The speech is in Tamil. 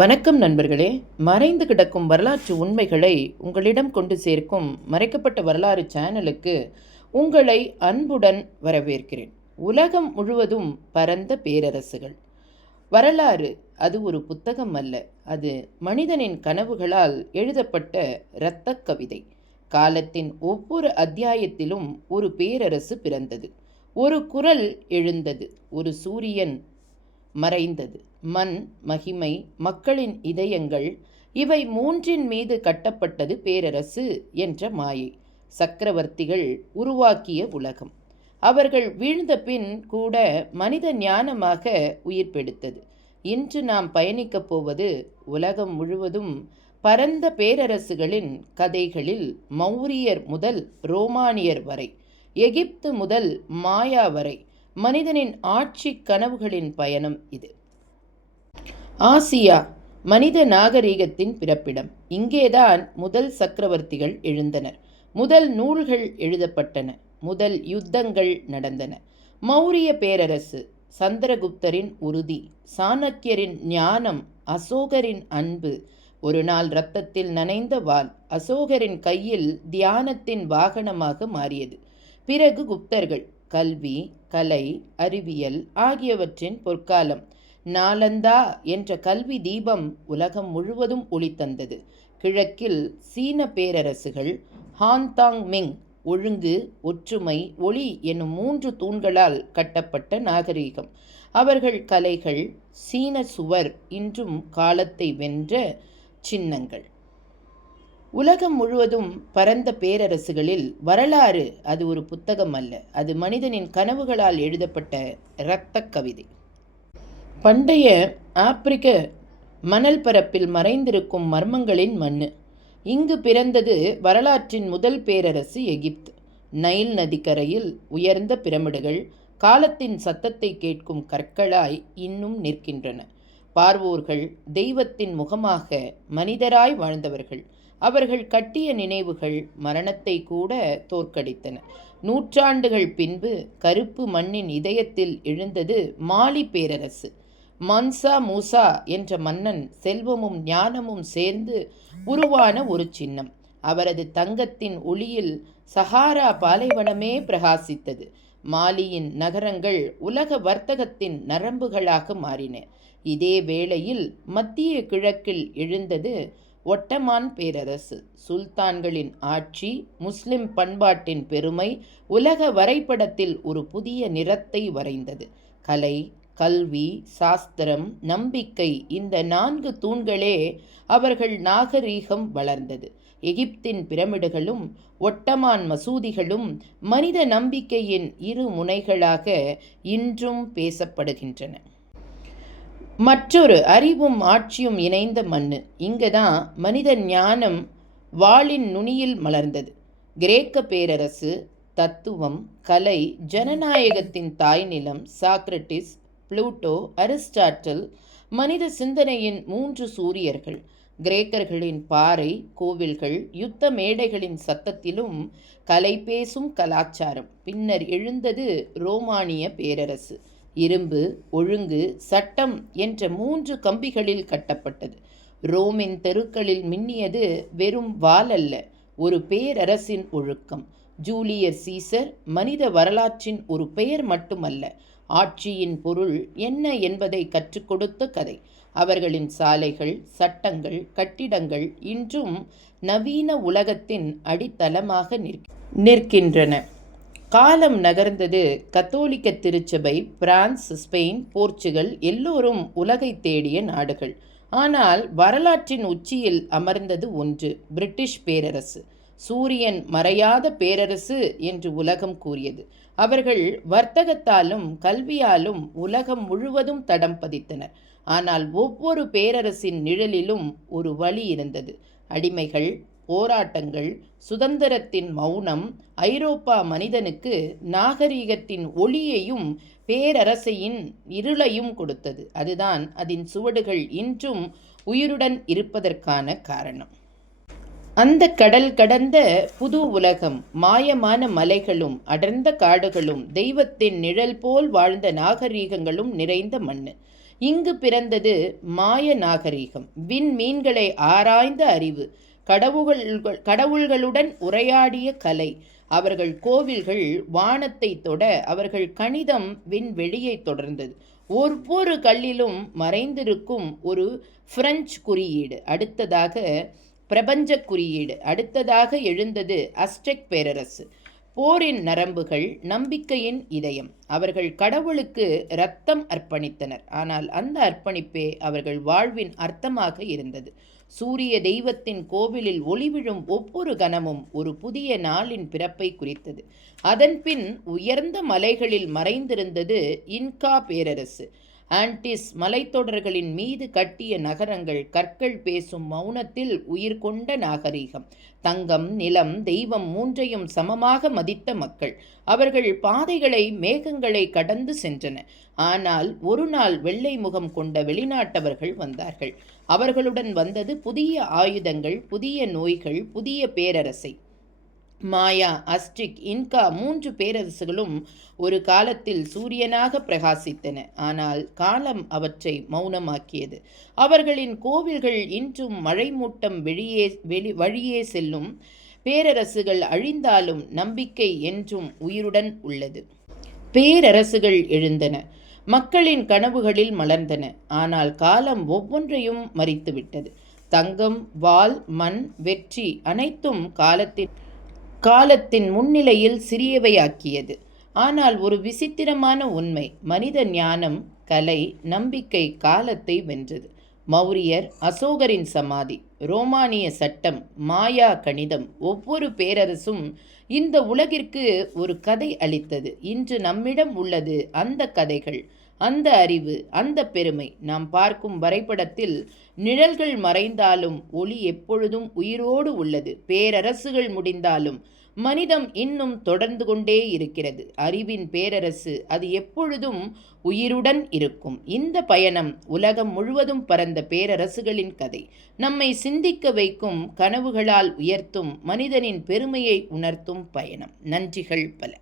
வணக்கம் நண்பர்களே. மறைந்து கிடக்கும் வரலாற்று உண்மைகளை உங்களிடம் கொண்டு சேர்க்கும் மறைக்கப்பட்ட வரலாறு சேனலுக்கு உங்களை அன்புடன் வரவேற்கிறேன். உலகம் முழுவதும் பரந்த பேரரசுகள். வரலாறு அது ஒரு புத்தகம் அல்ல, அது மனிதனின் கனவுகளால் எழுதப்பட்ட இரத்த கவிதை. காலத்தின் ஒவ்வொரு அத்தியாயத்திலும் ஒரு பேரரசு பிறந்தது, ஒரு குரல் எழுந்தது, ஒரு சூரியன் மறைந்தது. மண், மகிமை, மக்களின் இதயங்கள், இவை மூன்றின் மீது கட்டப்பட்டது பேரரசு என்ற மாயை. சக்கரவர்த்திகள் உருவாக்கிய உலகம் அவர்கள் வீழ்ந்த பின் கூட மனித ஞானமாக உயிர் பெடுத்தது. இன்று நாம் பயணிக்கப் போவது உலகம் முழுவதும் பரந்த பேரரசுகளின் கதைகளில் மௌரியர் முதல் ரோமானியர் வரை, எகிப்து முதல் மாயா வரை மனிதனின் ஆட்சி கனவுகளின் பயணம் இது. ஆசியா மனித நாகரீகத்தின் பிறப்பிடம். இங்கேதான் முதல் சக்கரவர்த்திகள் எழுந்தனர், முதல் நூல்கள் எழுதப்பட்டன, முதல் யுத்தங்கள் நடந்தன. மௌரிய பேரரசு, சந்திரகுப்தரின் உறுதி, சாணக்கியரின் ஞானம், அசோகரின் அன்பு, ஒரு நாள் இரத்தத்தில் நனைந்த வாள் அசோகரின் கையில் தியானத்தின் வாகனமாக மாறியது. பிறகு குப்தர்கள், கல்வி, கலை, அறிவியல் ஆகியவற்றின் பொற்காலம். நாலந்தா என்ற கல்வி தீபம் உலகம் முழுவதும் ஒளி தந்தது. கிழக்கில் சீன பேரரசுகள், ஹான்தாங் மிங், ஒழுங்கு, ஒற்றுமை, ஒளி என்னும் 3 தூண்களால் கட்டப்பட்ட நாகரீகம். அவர்கள் கலைகள், சீன சுவர் இன்றும் காலத்தை வென்ற சின்னங்கள். உலகம் முழுவதும் பரந்த பேரரசுகளில் வரலாறு அது ஒரு புத்தகம் அல்ல, அது மனிதனின் கனவுகளால் எழுதப்பட்ட இரத்த கவிதை. பண்டைய ஆப்பிரிக்க மணல் பரப்பில் மறைந்திருக்கும் மர்மங்களின் மண்ணு. இங்கு பிறந்தது வரலாற்றின் முதல் பேரரசு எகிப்து. நைல் நதிக்கரையில் உயர்ந்த பிரமிடுகள் காலத்தின் சத்தத்தை கேட்கும் கற்களாய் இன்னும் நிற்கின்றன. பார்வோர்கள் தெய்வத்தின் முகமாக மனிதராய் வாழ்ந்தவர்கள். அவர்கள் கட்டிய நினைவுகள் மரணத்தை கூட தோற்கடித்தன. நூற்றாண்டுகள் பின்பு கருப்பு மண்ணின் இதயத்தில் எழுந்தது மாலி பேரரசு. மன்சா மூசா என்ற மன்னன் செல்வமும் ஞானமும் சேர்ந்து உருவான ஒரு சின்னம். அவரது தங்கத்தின் ஒளியில் சஹாரா பாலைவனமே பிரகாசித்தது. மாலியின் நகரங்கள் உலக வர்த்தகத்தின் நரம்புகளாக மாறின. இதே வேளையில் மத்திய கிழக்கில் எழுந்தது ஒட்டமான் பேரரசு. சுல்தான்களின் ஆட்சி, முஸ்லிம் பண்பாட்டின் பெருமை உலக வரைபடத்தில் ஒரு புதிய நிறத்தை வரைந்தது. கலை, கல்வி, சாஸ்திரம், நம்பிக்கை, இந்த 4 தூண்களே அவர்கள் நாகரீகம் வளர்ந்தது. எகிப்தின் பிரமிடுகளும் ஒட்டமான் மசூதிகளும் மனித நம்பிக்கையின் 2 முனைகளாக இன்றும் பேசப்படுகின்றன. மற்றொரு அறிவும் ஆட்சியும் இணைந்த மண்ணு. இங்குதான் மனித ஞானம் வாளின் நுனியில் மலர்ந்தது. கிரேக்க பேரரசு, தத்துவம், கலை, ஜனநாயகத்தின் தாய் நிலம். சாக்ரட்டிஸ், புளூட்டோ, அரிஸ்டாட்டில் மனித சிந்தனையின் 3 சூரியர்கள். கிரேக்கர்களின் பாறை கோவில்கள் யுத்த மேடைகளின் சத்தத்திலும் கலை பேசும் கலாச்சாரம். பின்னர் எழுந்தது ரோமானிய பேரரசு. இரும்பு, ஒழுங்கு, சட்டம் என்ற 3 கம்பிகளில் கட்டப்பட்டது. ரோமின் தெருக்களில் மின்னியது வெறும் வாள் அல்ல, ஒரு பேரரசின் ஒழுக்கம். ஜூலியஸ் சீசர் மனித வரலாற்றின் ஒரு பெயர் மட்டுமல்ல, ஆட்சியின் பொருள் என்ன என்பதை கற்றுக் கொடுத்த கதை. அவர்களின் சாலைகள், சட்டங்கள், கட்டிடங்கள் இன்றும் நவீன உலகத்தின் அடித்தளமாக நிற்கின்றன. காலம் நகர்ந்தது. கத்தோலிக்க திருச்சபை, பிரான்ஸ், ஸ்பெயின், போர்ச்சுகல் எல்லோரும் உலகை தேடிய நாடுகள். ஆனால் வரலாற்றின் உச்சியில் அமர்ந்தது ஒன்று, பிரிட்டிஷ் பேரரசு. சூரியன் மறையாத பேரரசு என்று உலகம் கூறியது. அவர்கள் வர்த்தகத்தாலும் கல்வியாலும் உலகம் முழுவதும் தடம் பதித்தனர். ஆனால் ஒவ்வொரு பேரரசின் நிழலிலும் ஒரு வழி இருந்தது. அடிமைகள், போராட்டங்கள், சுதந்திரத்தின் மௌனம். ஐரோப்பா மனிதனுக்கு நாகரீகத்தின் ஒளியையும் பேரரசையின் இருளையும் கொடுத்தது. அதுதான் அதன் சுவடுகள் இன்றும் உயிருடன் இருப்பதற்கான காரணம். அந்த கடல் கடந்த புது உலகம், மாயமான மலைகளும் அடர்ந்த காடுகளும் தெய்வத்தின் நிழல் போல் வாழ்ந்த நாகரீகங்களும் நிறைந்த மண்ணு. இங்கு பிறந்தது மாய நாகரீகம். விண்மீன்களை ஆராய்ந்த அறிவு, கடவுள்களுடன் உரையாடிய கலை, அவர்கள் கோவில்கள் வானத்தை தொட, அவர்கள் கணிதம் விண்வெளியை தொடர்ந்தது. ஒவ்வொரு கல்லிலும் மறைந்திருக்கும் ஒரு பிரெஞ்சு குறியீடு. அடுத்ததாக பிரபஞ்ச குறியீடு. அடுத்ததாக எழுந்தது அஸ்டெக் பேரரசு. போரின் நரம்புகள், நம்பிக்கையின் இதயம். அவர்கள் கடவுளுக்கு இரத்தம் அர்ப்பணித்தனர். ஆனால் அந்த அர்ப்பணிப்பே அவர்கள் வாழ்வின் அர்த்தமாக இருந்தது. சூரிய தெய்வத்தின் கோவிலில் ஒளிவிழும் ஒவ்வொரு கணமும் ஒரு புதிய நாளின் பிறப்பை குறித்தது. அதன்பின் உயர்ந்த மலைகளில் மறைந்திருந்தது இன்கா பேரரசு. ஆன்டிஸ் மலைத்தொடர்களின் மீது கட்டிய நகரங்கள், கற்கள் பேசும் மௌனத்தில் உயிர் கொண்ட நாகரீகம். தங்கம், நிலம், தெய்வம் மூன்றையும் சமமாக மதித்த மக்கள். அவர்கள் பாதைகளை, மேகங்களை கடந்து சென்றன. ஆனால் ஒரு நாள் வெள்ளை முகம் கொண்ட வெளிநாட்டவர்கள் வந்தார்கள். அவர்களுடன் வந்தது புதிய ஆயுதங்கள், புதிய நோய்கள், புதிய பேரரசை. மாயா, அஸ்டிக், இன்கா மூன்று பேரரசுகளும் ஒரு காலத்தில் சூரியனாக பிரகாசித்தன. ஆனால் காலம் அவற்றை மௌனமாக்கியது. அவர்களின் கோவில்கள் இன்றும் மழைமூட்டம் வழியே செல்லும். பேரரசுகள் அழிந்தாலும் நம்பிக்கை என்றும் உயிருடன் உள்ளது. பேரரசுகள் எழுந்தன, மக்களின் கனவுகளில் மலர்ந்தன. ஆனால் காலம் ஒவ்வொன்றையும் மறித்துவிட்டது. தங்கம், வாள், மண், வெற்றி அனைத்தும் காலத்தின் முன்னிலையில் சிறியவையாக்கியது. ஆனால் ஒரு விசித்திரமான உண்மை, மனித ஞானம், கலை, நம்பிக்கை காலத்தை வென்றது. மௌரியர், அசோகரின் சமாதி, ரோமானிய சட்டம், மாயா கணிதம், ஒவ்வொரு பேரரசும் இந்த உலகிற்கு ஒரு கதை அளித்தது. இன்று நம்மிடம் உள்ளது அந்த கதைகள், அந்த அறிவு, அந்த பெருமை. நாம் பார்க்கும் வரைபடத்தில் நிழல்கள் மறைந்தாலும் ஒளி எப்பொழுதும் உயிரோடு உள்ளது. பேரரசுகள் முடிந்தாலும் மனிதம் இன்னும் தொடர்ந்து கொண்டே இருக்கிறது. அறிவின் பேரரசு, அது எப்பொழுதும் உயிருடன் இருக்கும். இந்த பயணம் உலகம் முழுவதும் பரந்த பேரரசுகளின் கதை. நம்மை சிந்திக்க வைக்கும், கனவுகளால் உயர்த்தும், மனிதனின் பெருமையை உணர்த்தும் பயணம். நன்றிகள் பல.